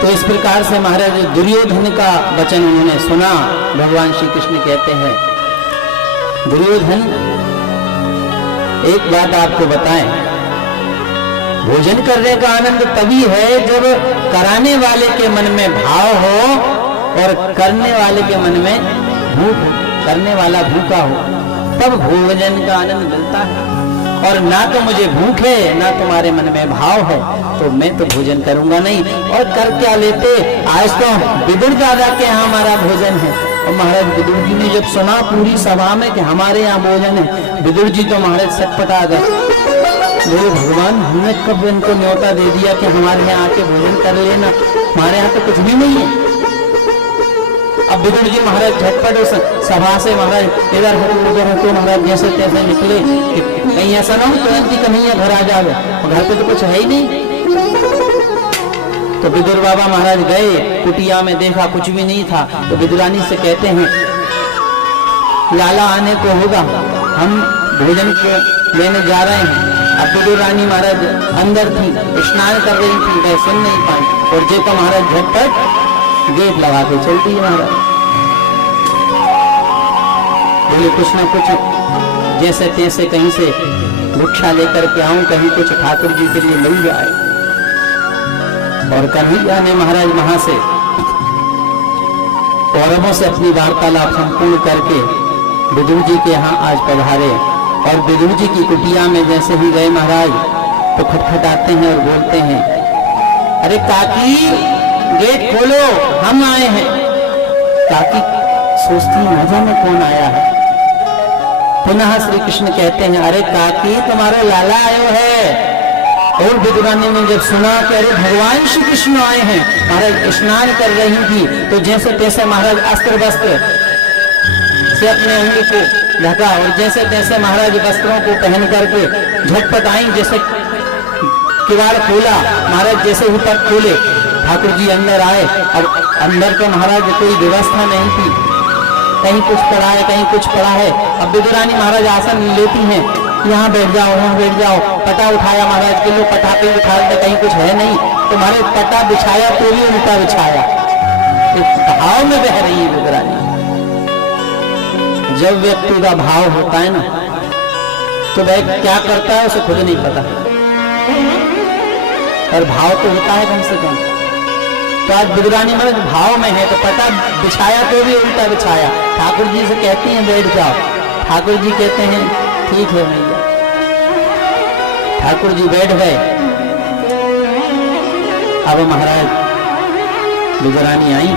तो इस प्रकार से महाराज दुर्योधन का वचन उन्होंने सुना। भगवान श्री कृष्ण कहते हैं, दुर्योधन एक बात आपको बताएं, भोजन करने का आनंद तभी है जब कराने वाले के मन में भाव हो और करने वाले के मन में भूख हो। करने वाला भूखा हो तब भोजन का आनंद मिलता है। और ना तो मुझे भूख है ना तुम्हारे मन में भाव है तो मैं तो भोजन करूंगा नहीं। और कर क्या लेते, आज तो विदुर दादा के यहाँ हमारा भोजन है। और महाराज विदुर जी ने जब सुना पूरी सभा में कि हमारे यहाँ भोजन है, विदुर जी तो महाराज सटपटा गए। बोले भगवान, हमने कब इनको न्योता दे दिया कि हमारे यहाँ आके भोजन कर लेना, हमारे यहाँ तो कुछ भी नहीं है। अब विदुर जी महाराज झटपट उस सभा से महाराज इधर हटो महाराज जैसे तैसे निकले कि कहीं ऐसा ना हो तुरंत ही कन्हैया घर आ जावे, घर पे तो कुछ है ही नहीं। तो विदुर बाबा महाराज गए, कुटिया में देखा कुछ भी नहीं था। तो विदुरानी से कहते हैं, लाला आने को होगा, हम भोजन लेने जा रहे हैं। अब विदुर रानी महाराज अंदर थी, स्नान कर रही थी, वह सुन नहीं पाई। और जे तो महाराज झटपट गेट लगा के चलती है। महाराज बोले कुछ ना कुछ जैसे तैसे कहीं से भिक्षा लेकर के आऊं, कहीं कुछ ठाकुर जी के लिए मिल जाए। और कन्हैया ने महाराज वहां से कौरवों से अपनी वार्तालाप संपूर्ण करके विदुर जी के यहाँ आज पधारे। और विदुर जी की कुटिया में जैसे ही गए महाराज तो खटखटाते हैं और बोलते हैं, अरे काकी गेट खोलो, हम आए हैं। काकी सोचती न जाने कौन आया है। पुनः श्री कृष्ण कहते हैं, अरे काकी तुम्हारे लाला आयो है। और विदुरानी ने जब सुना कि अरे भगवान श्री कृष्ण आए हैं, महाराज स्नान कर रही थी तो जैसे तैसे महाराज अस्त्र वस्त्र से अपने अंग को ढका और जैसे तैसे महाराज वस्त्रों को पहन करके झटपट आई। जैसे किवाड़ खोला महाराज, जैसे ही तक खोले ठाकुर जी अंदर आए। अब अंदर तो महाराज कोई व्यवस्था नहीं थी, कहीं कुछ पड़ा है कहीं कुछ पड़ा है। अब विदुरानी महाराज आसन लेती हैं, यहाँ बैठ जाओ यहाँ बैठ जाओ। पटा उठाया महाराज के, लो पटाखे उठा दे, कहीं कुछ है नहीं। तो महाराज पटा बिछाया तो भी उल्टा बिछाया। भाव में बह रही है विदुरानी। जब व्यक्ति का भाव होता है ना तो वह क्या करता है उसे खुद नहीं पता, और भाव तो होता है कम से कम। तो आज विदुरानी महाराज भाव में है तो पता बिछाया तो भी उल्टा बिछाया। ठाकुर जी से कहती हैं बैठ जाओ, ठाकुर जी कहते हैं ठीक है भैया। ठाकुर जी बैठ गए। अब महाराज विदुरानी आई,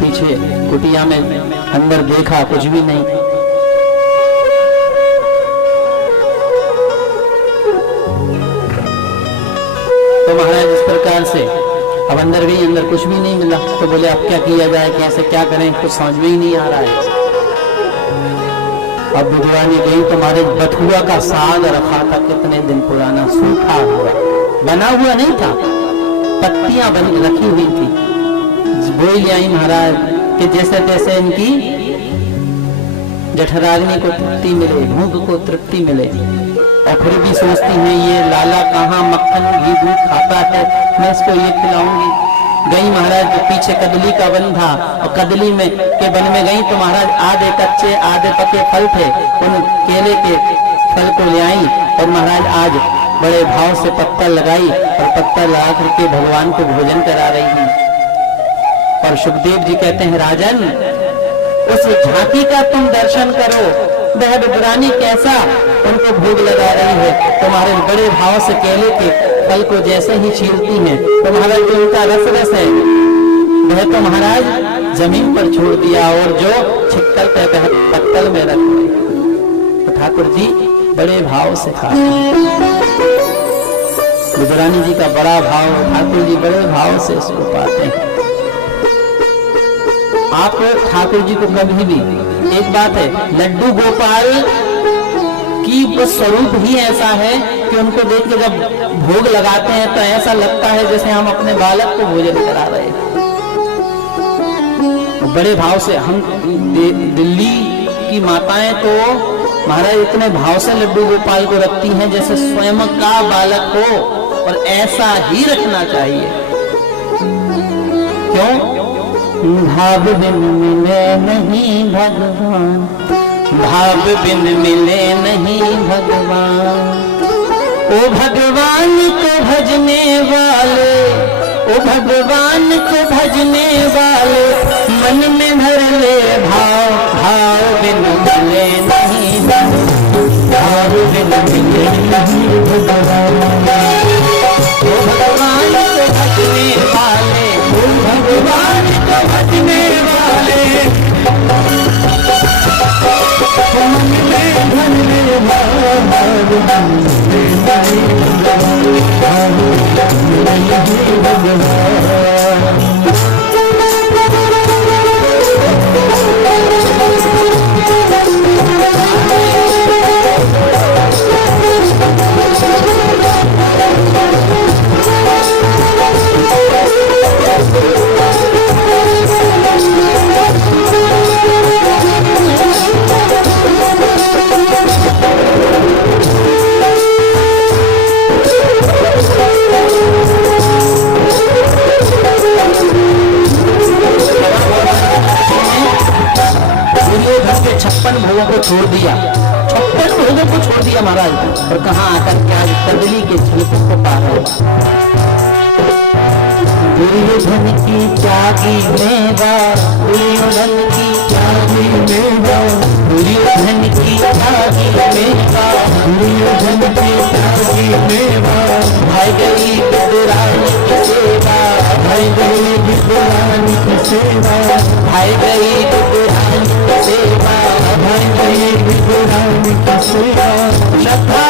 पीछे कुटिया में अंदर देखा कुछ भी नहीं। तो महाराज इस प्रकार से अब अंदर गई, अंदर कुछ भी नहीं मिला। तो बोले अब क्या किया जाए, कैसे क्या करें, कुछ समझ में ही नहीं आ रहा है। अब विदुरानी गई तो हमारे बथुआ का साग रखा था, कितने दिन पुराना, सूखा हुआ, बना हुआ नहीं था, पत्तियां बनी रखी हुई थी। बोल आई महाराज कि जैसे तैसे इनकी जठराग्नि को तृप्ति मिले, भूख को तृप्ति मिले। और फिर भी सोचती हैं ये लाला कहाँ मक्खन घी दूध खाता है, मैं इसको ये खिलाऊंगी। गई महाराज तो पीछे कदली का वन था और कदली में के वन में गई तो महाराज आधे कच्चे आधे पके फल थे, उन केले के फल को ले आई और महाराज आज बड़े भाव से पत्ता लगाई और पत्ता लगा करके भगवान को भोजन करा रही हैं। और सुखदेव जी कहते हैं, राजन उस झांकी का तुम दर्शन करो, वह विदुरानी कैसा उनको भोग लगा रही है। तुम्हारे बड़े भाव से केले के फल को जैसे ही छीलती हैं तो महाराज जो उनका रस रस है वह तो महाराज जमीन पर छोड़ दिया और जो छिक्कल पे पत्तल में रख दिया। तो ठाकुर जी बड़े भाव से खाते हैं। विदुरानी जी का बड़ा भाव, ठाकुर जी बड़े भाव से इसको पाते हैं। आप ठाकुर जी को कभी भी, एक बात है, लड्डू गोपाल की स्वरूप ही ऐसा है कि उनको देख के जब भोग लगाते हैं तो ऐसा लगता है जैसे हम अपने बालक को भोजन करा रहे हैं। बड़े भाव से हम दिल्ली की माताएं तो महाराज इतने भाव से लड्डू गोपाल को रखती हैं जैसे स्वयं का बालक हो, और ऐसा ही रखना चाहिए। क्यों? भाव बिन मिले नहीं भगवान, भाव बिन मिले नहीं भगवान। ओ भगवान को भजने वाले, ओ भगवान को भजने वाले मन में भर ले भाव, भाव बिन मिले नहीं भाव बिन मिले नहीं भगवान। ओ भगवान को भजने वाले, ओ भगवान को भजने वाले मन में भर ले भाव, भाव बिन मिले नहीं भगवान। दुर्योधन के 56 भोगों को छोड़ दिया, 56 भोगों को छोड़ दिया महाराज, और कहाँ आकर के आज कदली के छिलकों को पा रहे। दुर्योधन की त्यागी मेवा, दुर्योधन की त्यागी मेवा, दुर्योधन की त्यागी मेवा, दुर्योधन की त्यागी मेवा। भाई गई विदुरानी की सेवा, भाई गई विदुरानी की सेवा, भाई गई विदुरानी की सेवा, भाई गई विदुरानी की सेवा। श्रद्धा